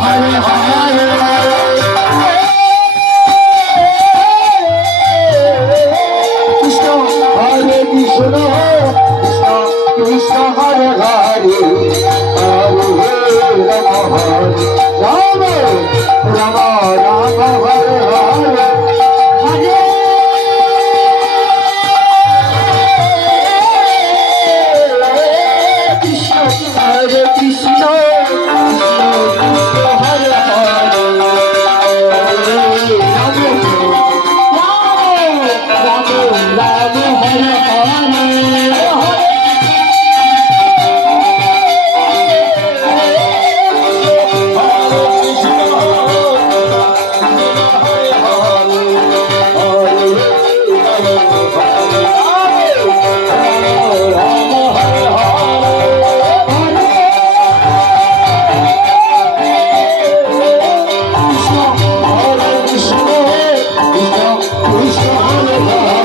Hare Hare. 你想要的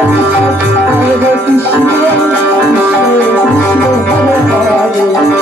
Thank you.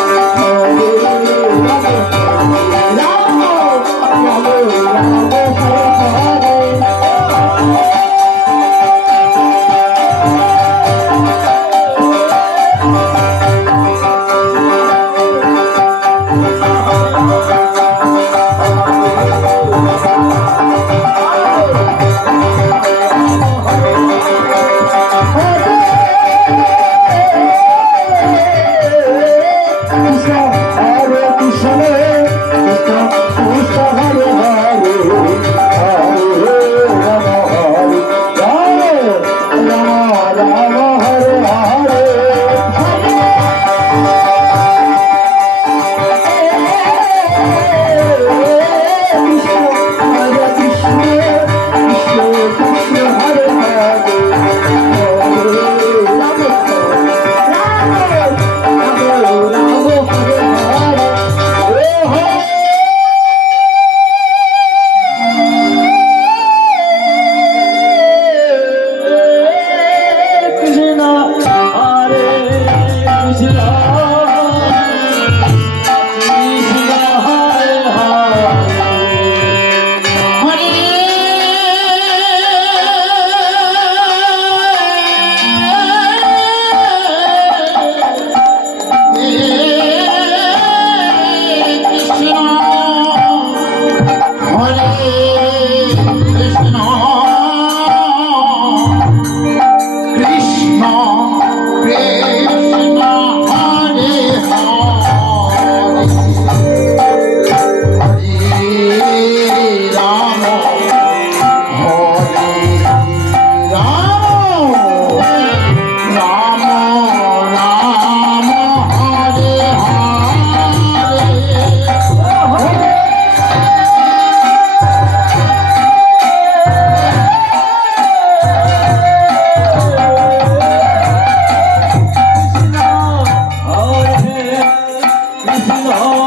哦